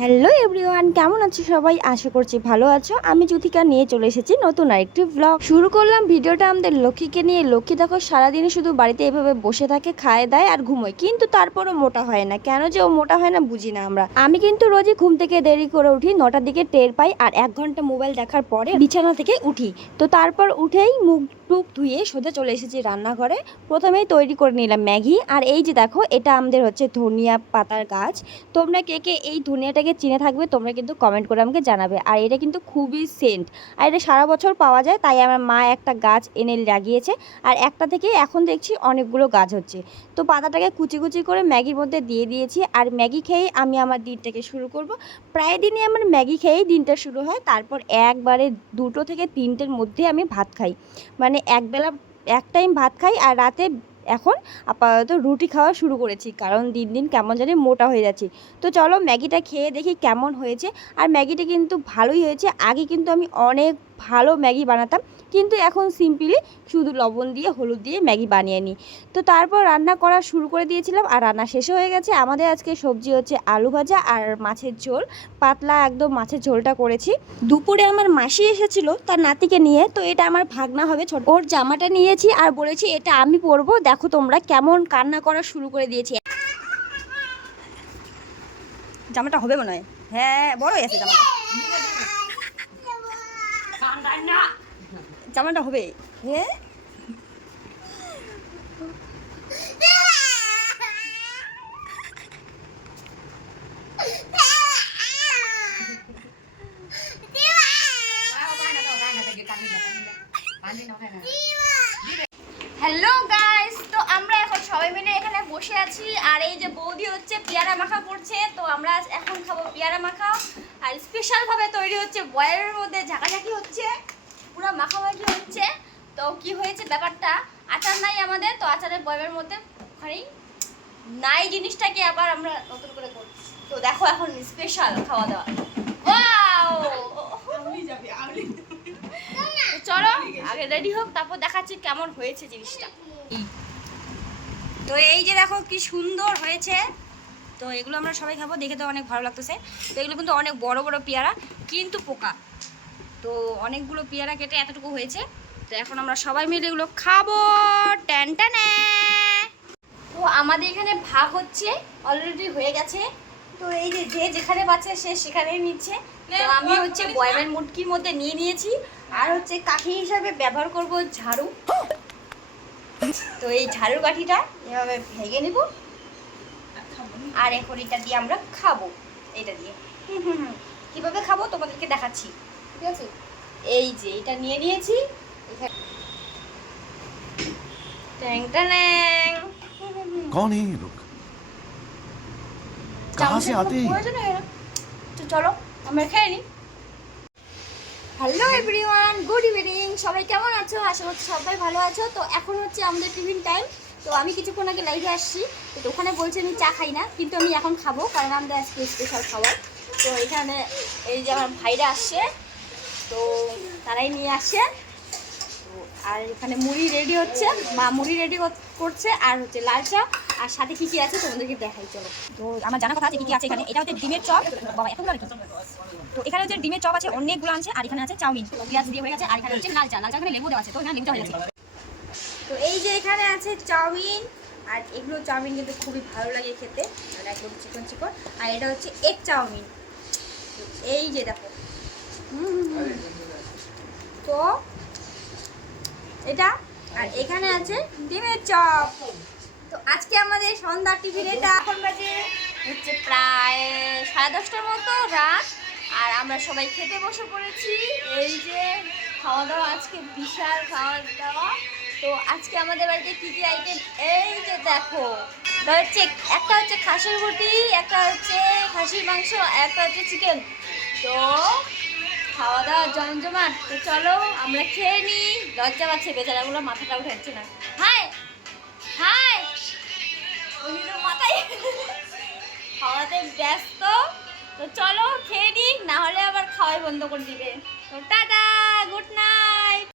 Hello everyone, কেমন আছো সবাই? আশা করছি ভালো আছো। আমি জ্যোতিকা নিয়ে চলে এসেছি নতুন আরেকটি ব্লগ। শুরু করলাম ভিডিওটা আমাদের লক্ষ্মীকে নিয়ে। লক্ষ্মী দেখো সারাদিনই শুধু বাড়িতে এভাবে বসে থাকে, খায় দায় আর ঘুমোয়, কিন্তু তারপরও মোটা হয় না। কেন যে ও মোটা হয় না বুঝি না আমরা। আমি কিন্তু রোজই ঘুম থেকে দেরি করে উঠি, 9টার দিকে টের পাই, আর 1 ঘন্টা মোবাইল দেখার পরে বিছানা থেকে উঠি। তো তারপর উঠেই মুখ টুক ধুয়ে সোজা চলে এসেছি রান্নাঘরে। প্রথমেই তৈরি করে নিলাম ম্যাগি। আর এই যে দেখো, এটা আমাদের হচ্ছে ধনিয়া পাতার গাছ। তোমরা কে কে এই ধনিয়াটাকে চিনে থাকবে তোমরা কিন্তু কমেন্ট করে আমাকে জানাবে। আর এটা কিন্তু খুবই সেন্ট, আর এটা সারা বছর পাওয়া যায়, তাই আমার মা একটা গাছ এনে লাগিয়েছে। আর একটা থেকে এখন দেখছি অনেকগুলো গাছ হচ্ছে। তো পাতাটাকে কুচি কুচি করে ম্যাগির মধ্যে দিয়ে দিয়েছি। আর ম্যাগি খেয়েই আমি আমার দিনটাকে শুরু করব। প্রায় দিনই আমার ম্যাগি খেয়েই দিনটা শুরু হয়। তারপর একবারে 2টো থেকে 3টের মধ্যে আমি ভাত খাই, মানে একবেলা এক টাইম ভাত খাই। আর রাতে এখন আপাতত রুটি খাওয়া শুরু করেছি, কারণ দিন দিন কেমন জানি মোটা হয়ে যাচ্ছি। তো চলো ম্যাগিটা খেয়ে দেখি কেমন হয়েছে। আর ম্যাগিটা কিন্তু ভালোই হয়েছে। আগে কিন্তু আমি অনেক ভালো ম্যাগি বানাতাম, কিন্তু এখন সিম্পলি শুধু লবণ দিয়ে হলুদ দিয়ে ম্যাগি বানিয়ে নিই। তো তারপর রান্না করা শুরু করে দিয়েছিলাম, আর রান্না শেষও হয়ে গেছে। আমাদের আজকে সবজি হচ্ছে আলু ভাজা আর মাছের ঝোল, পাতলা একদম মাছের ঝোলটা করেছি। দুপুরে আমার মাসি এসেছিল তার নাতিকে নিয়ে, তো এটা আমার ভাগনা হবে ছোট। ওর জামাটা নিয়েছি আর বলেছি এটা আমি পরবো। দেখো তোমরা কেমন কান্না করা শুরু করে দিয়েছি। জামাটা হবে মনে হয়, হ্যাঁ বড়ই আছে জামাটা। জামাটা হবে, হ্যাঁ। হ্যালো গাইস, তো আমরা এখন সবাই মিলে এখানে বসে আছি। আর এই যে বৌদি হচ্ছে পেয়ারা মাখা করছে, তো আমরা এখন খাবো পেয়ারা মাখা। আর স্পেশাল ভাবে তৈরি হচ্ছে, বয়ের মধ্যে ঝাঁকাঝাঁকি হচ্ছে, পুরো মাখামাখি হচ্ছে। তো কি হয়েছে ব্যাপারটা, আচার নাই আমাদের, তো আচারের বয়ের মধ্যে ওখানেই নাই জিনিসটাকে আবার আমরা নতুন করে করছি। তো দেখো এখন স্পেশাল খাওয়া দাওয়া। ওয়াও, চলো আগে রেডি হোক, তারপর দেখাচ্ছি কেমন হয়েছে জিনিসটা। তো এই যে দেখো কি সুন্দর হয়েছে। তো এগুলো আমরা সবাই খাবো, দেখে তো অনেক ভালো লাগতেছে। তো এগুলো কিন্তু অনেক বড় বড় পেয়ারা, কিন্তু পোকা। তো অনেকগুলো পেয়ারা কেটে এতটুকু হয়েছে। তো এখন আমরা সবাই মিলে এগুলো খাবো। ট্যান ট্যানে। তো আমাদের এখানে ভাগ হচ্ছে, অলরেডি হয়ে গেছে। তো এই যে যে যেখানে পাচ্ছে সে সেখানেই নিচ্ছে। তো আমি হচ্ছে বয়মের মুটকির মধ্যে নিয়ে নিয়েছি। আর হচ্ছে কাঠি হিসাবে ব্যবহার করব ঝাড়ু। তো এই ঝাড়ু কাঠিটা এভাবে ভেঙে নেব, আর এখন এটা দিয়ে আমরা খাবো। এটা দিয়ে কিভাবে খাবো তোমাদেরকে দেখাচ্ছি, ঠিক আছে? এই যে এটা নিয়ে নিয়েছি। ট্যাং ট্যাং। कौन है ये लोग? कहाँ से आते हैं? তো চলো আমরা খেয়ে নিই। Hello everyone, good evening. সবাই কেমন আছো? আশা করছি সবাই ভালো আছো। তো এখন হচ্ছে আমাদের টিফিন টাইম। তো আমি কিছুক্ষণ আগে লাইভে আসছি, তো ওখানে বলছি আমি চা খাই না, কিন্তু আমি এখন খাবো, কারণ আমাদের আজকে স্পেশাল খাবার। তো এখানে এই যে আমার ভাইরা আসছে, তো তারাই নিয়ে আসছে। তো আর এখানে মুড়ি রেডি হচ্ছে, মা মুড়ি রেডি করছে, আর হচ্ছে লাল চা। আর সাথে কী কী আছে তোমাদেরকে দেখাই, চলো। তো আমার জানা কথা আছে কী কী আছে এখানে। এটা হচ্ছে ডিমের চপ, বাবা এতগুলো নাকি। তো এখানে হচ্ছে ডিমের চপ আছে, অনেকগুলো আছে। আর এখানে আছে চাউমিন, পেঁয়াজ দিয়ে হয়ে গেছে। আর এখানে হচ্ছে লাল চা, লাল চা এখানে লেবু দেওয়া আছে, তো এখানে লেবু হয়ে গেছে। তো এই যে এখানে আছে চাউমিন, আর এগুলো চাউমিন কিন্তু খুবই ভালো লাগে খেতে, আর একদম চিকন চিকন। আর এটা হচ্ছে এগ চাউমিন। এই যে দেখো, তো এটা। আর এখানে আছে ডিমের চপ। তো আজকে আমাদের সন্ধ্যার টিফিন এটা। এখন বাজে হচ্ছে প্রায় 10:30টার মতো রাত, আর আমরা সবাই খেতে বসে পড়েছি। এই যে খাওয়া দাওয়া, আজকে বিশাল খাওয়া দাওয়া। তো আজকে আমাদের বাড়িতে কী কী আইটেম, এই যে দেখো, হচ্ছে একটা হচ্ছে খাসির রুটি, একটা হচ্ছে খাসির মাংস, একটা হচ্ছে চিকেন। তো খাওয়া দাওয়া জমজমাট। তো চলো আমরা খেয়ে নিই। লজ্জা পাচ্ছে বেচারাগুলো, মাথাটা উঠাচ্ছে না। হাই হাই, উনি তো মাথায় খাওয়াতে ব্যস্ত। তো চলো খেয়ে নিই, না হলে আবার খাওয়াই বন্ধ করে দিবে। তো টাটা, গুড নাইট।